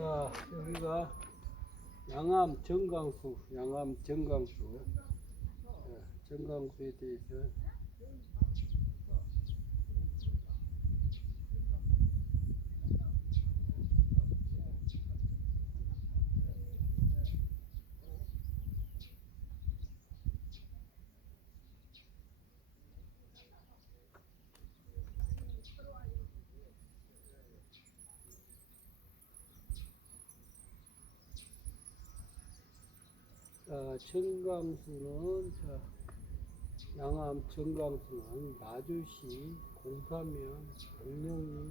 자, 여기가 양암 정강수, 양암 정강수. 예, 정강수에 대해서 자, 정강수는 자, 양암 정강수는 나주시 공사면 백령리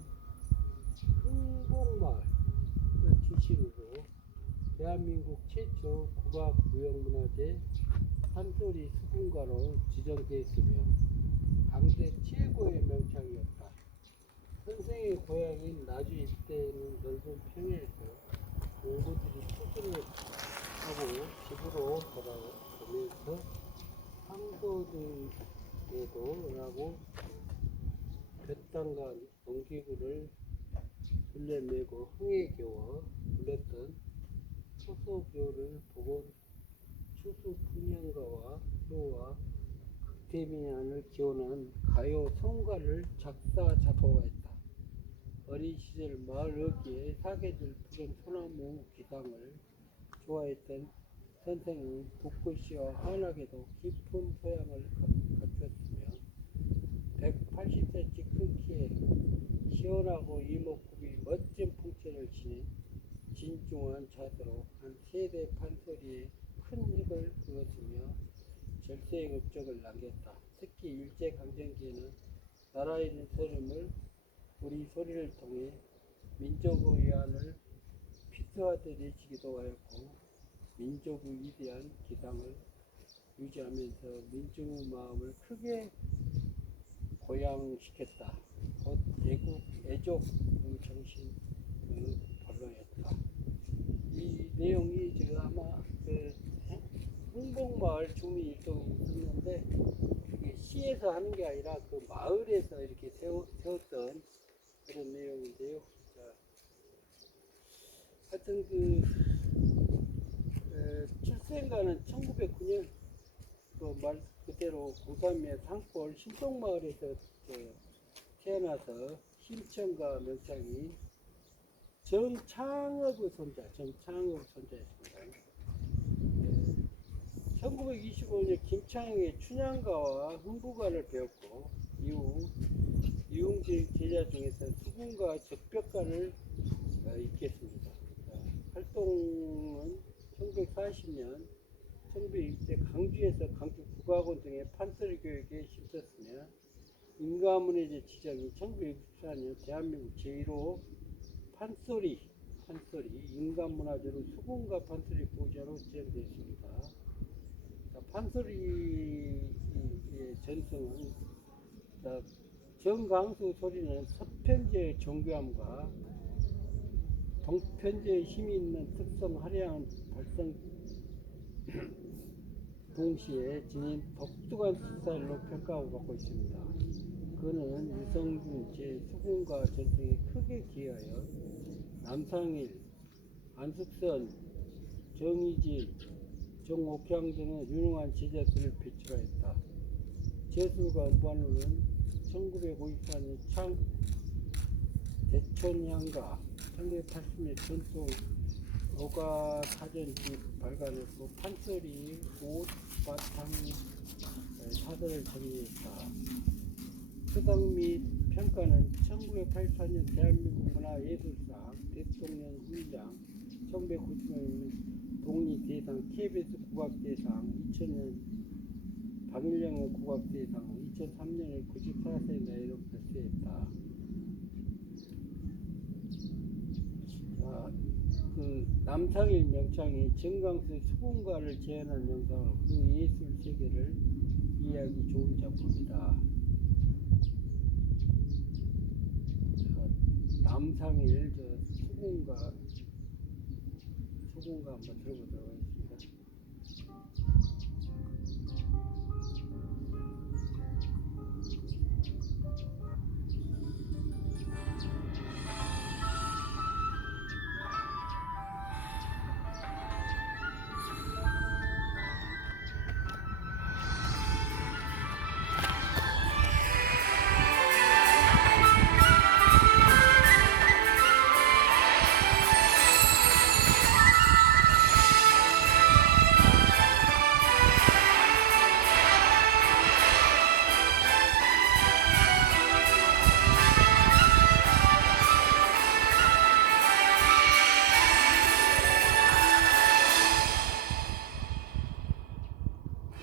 흥곡마을 출신으로 대한민국 최초 국악 무형문화재 판소리 수군가로 지정되었으며 당대 최고의 명창이었다. 선생의 고향인 나주 일대에는 넓은 평야에서 농부들이 투수를 하고 집으로 돌아오면서 황소들에도 하고 뱃땅과 농기구를 둘레매고 흥에 겨워 불렀던 소소교를 보고 추수 풍년가와 효와 극대미안을 기원한 가요 성가를 작사 작곡했다. 어린 시절 마을 어귀에 사계절 푸른 소나무 기상을 좋아했던 선생은 붓글씨와 환하게도 깊은 소양을 가- 갖추었으며 180cm 큰 키에 시원하고 이목구비 멋진 풍채를 지닌 진중한 자세로 한 세대 판소리에 큰 획을 그었으며 절세의 업적을 남겼다. 특히 일제강점기에는 나라 잃은 소림을 우리 소리를 통해 민족의 위안을 피스하듯 외치기도 하였고 민족의 위대한 기상을 유지하면서 민중의 마음을 크게 고양시켰다. 곧 애국, 애족의 정신을 발견했다. 이 내용이 지금 아마 그 흥복마을 주민일동이 있었는데 그게 시에서 하는 게 아니라 그 마을에서 이렇게 세웠던 그런 내용인데요. 자, 하여튼 그 에, 출생가는 1909년 그말 그대로 고삼의 산골 신동마을에서 그 태어나서 심청가 명창이 정창업의 손자, 정창업 손자였습니다. 에, 1925년 김창의 춘향가와 흥부가를 배웠고 이후 이웅재 제자 중에서 수군과 적벽가를 어, 익혔습니다. 자, 활동은 1940년 1960대 강주에서 강주 국악원 등의 판소리 교육에 힘썼으며 인가문화재 지정이 1964년 대한민국 제1호 판소리 판소리 인간문화재로 수군가 판소리 보호자로 지정되었습니다. 자, 판소리의 전승은 자, 정강수 소리는 서편제의 정교함과 동편제의 힘이 있는 특성 화려한 발성 동시에 지닌 독특한 스타일로 평가를 받고 있습니다. 그는 유성준 제 수군과 전승에 크게 기여하여 남상일, 안숙선, 정의진, 정옥향 등의 유능한 제자들을 배출하였다. 제술과 음반로는 1954년 창 대천향가 1980년 전통 어가 사전집 발간했고 판소리 옷 바탕 사설을 정리했다. 수상 및 평가는 1984년 대한민국 문화예술상 대통령 훈장 1990년 독립대상 KBS 국악대상 2000년 박일영의 국악대상 2003년에 94세 나이로 발표했다. 자, 그 남상일 명창이 정강수의 수군가를 재현한 영상으로 그 예술 세계를 이해하기 좋은 작품이다. 자, 남상일 저 수군가 수군가 한번 들어보도록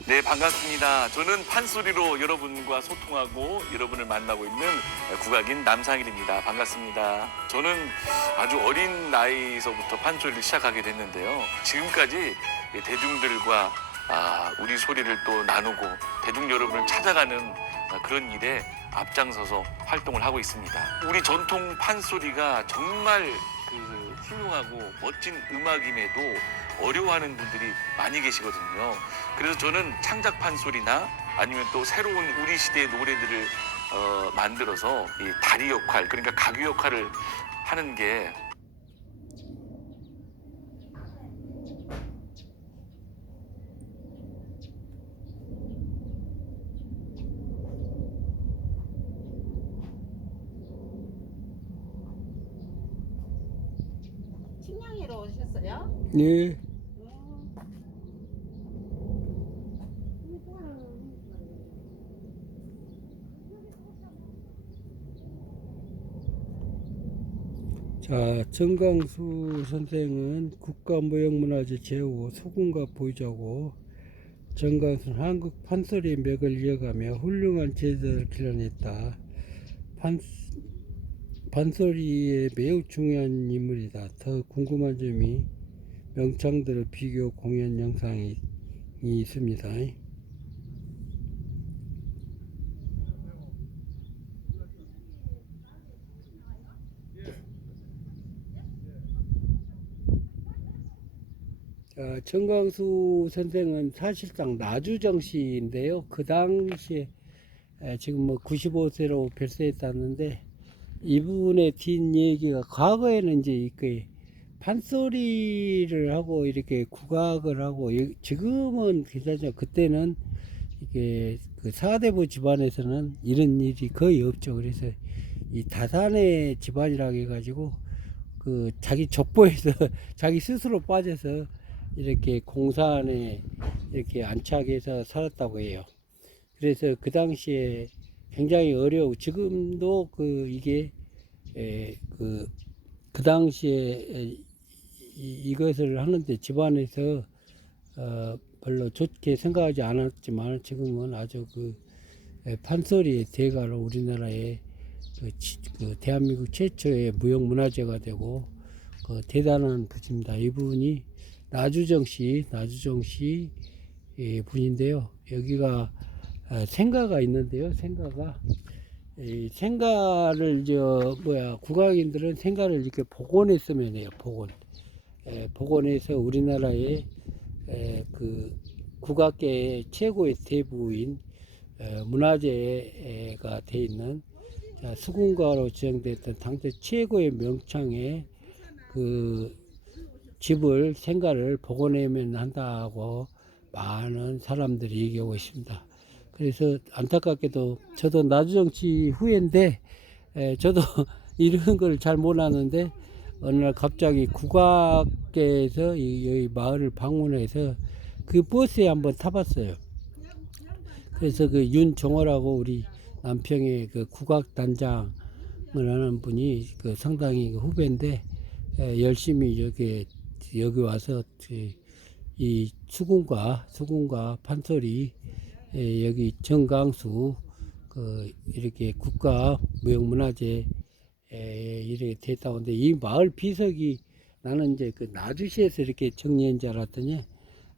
네, 반갑습니다. 저는 판소리로 여러분과 소통하고 여러분을 만나고 있는 국악인 남상일입니다. 반갑습니다. 저는 아주 어린 나이서부터 판소리를 시작하게 됐는데요. 지금까지 이 대중들과 아, 우리 소리를 또 나누고 대중 여러분을 찾아가는 아, 그런 일에 앞장서서 활동을 하고 있습니다. 우리 전통 판소리가 정말 그 훌륭하고 멋진 음악임에도 어려워하는 분들이 많이 계시거든요. 그래서 저는 창작 판 소리나 아니면 또 새로운 우리 시대의 노래들을 어, 만들어서 이 다리 역할 그러니까 가교 역할을 하는 게 식량회로 오셨어요? 네. 자, 정강수 선생은 국가무형문화재 제5 소금과 보유자고 정강수는 한국 판소리의 맥을 이어가며 훌륭한 제자를 길러냈다. 판, 판소리의 매우 중요한 인물이다. 더 궁금한 점이 명창들의 비교 공연 영상이 이 있습니다. 자, 정광수 선생은 사실상 나주정 씨인데요. 그 당시에 에, 지금 뭐 95세로 별세했다는데 이분의 뒷 얘기가 과거에는 이제 그 판소리를 하고 이렇게 국악을 하고 이- 지금은 괜찮죠. 그때는 이게 그 사대부 집안에서는 이런 일이 거의 없죠. 그래서 이 다산의 집안이라고 해가지고 그 자기 족보에서 자기 스스로 빠져서 이렇게 공산에 이렇게 안착해서 살았다고 해요. 그래서 그 당시에 굉장히 어려워. 지금도 그 이게 에, 그, 그 당시에 에, 이, 이것을 하는데 집안에서 어, 별로 좋게 생각하지 않았지만 지금은 아주 그 에, 판소리의 대가로 우리나라의 그, 치- 그 대한민국 최초의 무형문화재가 되고 그 대단한 분입니다. 이분이 나주정 씨, 나주정 씨 예, 분인데요. 여기가 아, 생가가 있는데요. 생가가 이 생가를 저 뭐야 국악인들은 생가를 이렇게 복원했으면 해요. 복원. 에, 복원해서 우리나라의 에, 그 국악계의 최고의 대부인 에, 문화재가 돼 있는 자, 수군가로 지정됐던 당대 최고의 명창의 그 집을 생가를 복원하면 한다고 많은 사람들이 얘기하고 있습니다. 그래서 안타깝게도 저도 나주정치 후배인데 에, 저도 이런 걸 잘 몰랐는데 어느 날 갑자기 국악계에서 이, 마을을 방문해서 그 버스에 한번 타봤어요. 그래서 그 윤종호라고 우리 남평의 그 국악 단장을 하는 분이 그 상당히 그 후배인데 에, 열심히 여기 여기 와서 그이 수군과 수군과 판소리 에, 여기 정강수 그 이렇게 국가 무형문화재 에, 이렇게 됐다는데 이 마을 비석이 나는 이제 그 나주시에서 이렇게 정리한 줄 알았더니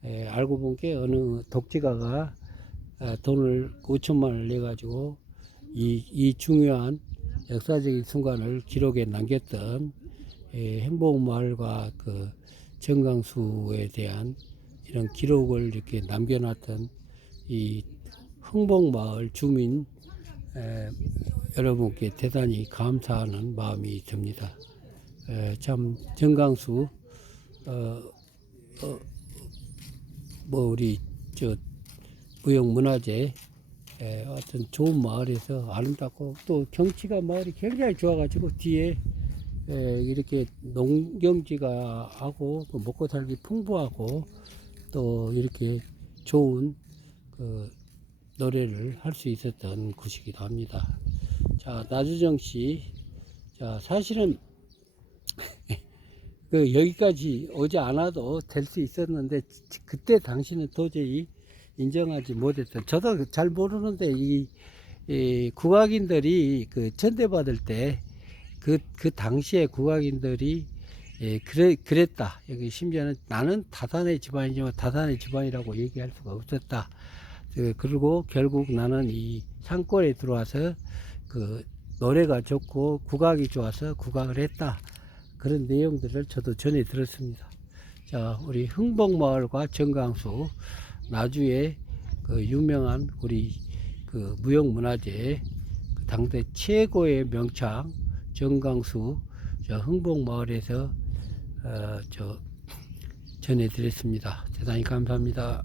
에, 알고 본 게 어느 독지가가 아, 돈을 5천만 원을 내 가지고 이, 이 중요한 역사적인 순간을 기록에 남겼던 에, 행복마을과 그 정강수에 대한 이런 기록을 이렇게 남겨놨던 이 흥복마을 주민 에, 여러분께 대단히 감사하는 마음이 듭니다. 에, 참 정강수 어, 어, 뭐 우리 저 무형문화재 에, 어떤 좋은 마을에서 아름답고 또 경치가 마을이 굉장히 좋아가지고 뒤에 에, 이렇게 농경지가 하고 그 먹고 살기 풍부하고 또 이렇게 좋은 그 노래를 할 수 있었던 곳이기도 합니다. 자 나주정 씨, 자 사실은 그 여기까지 오지 않아도 될 수 있었는데 지- 그때 당시는 도저히 인정하지 못했다. 저도 잘 모르는데 이, 이 국악인들이 그 전대받을 때 그 그 당시에 국악인들이 예, 그래 그랬다. 여기 심지어는 나는 다산의 집안이지만 다산의 집안이라고 얘기할 수가 없었다. 그, 그리고 결국 나는 이 산골에 들어와서 그 노래가 좋고 국악이 좋아서 국악을 했다. 그런 내용들을 저도 전해 들었습니다. 자, 우리 흥복마을과 정강수 나주에 그 유명한 우리 그 무형문화재 그 당대 최고의 명창 정강수 저 흥복마을에서 어, 저 전해드렸습니다. 대단히 감사합니다.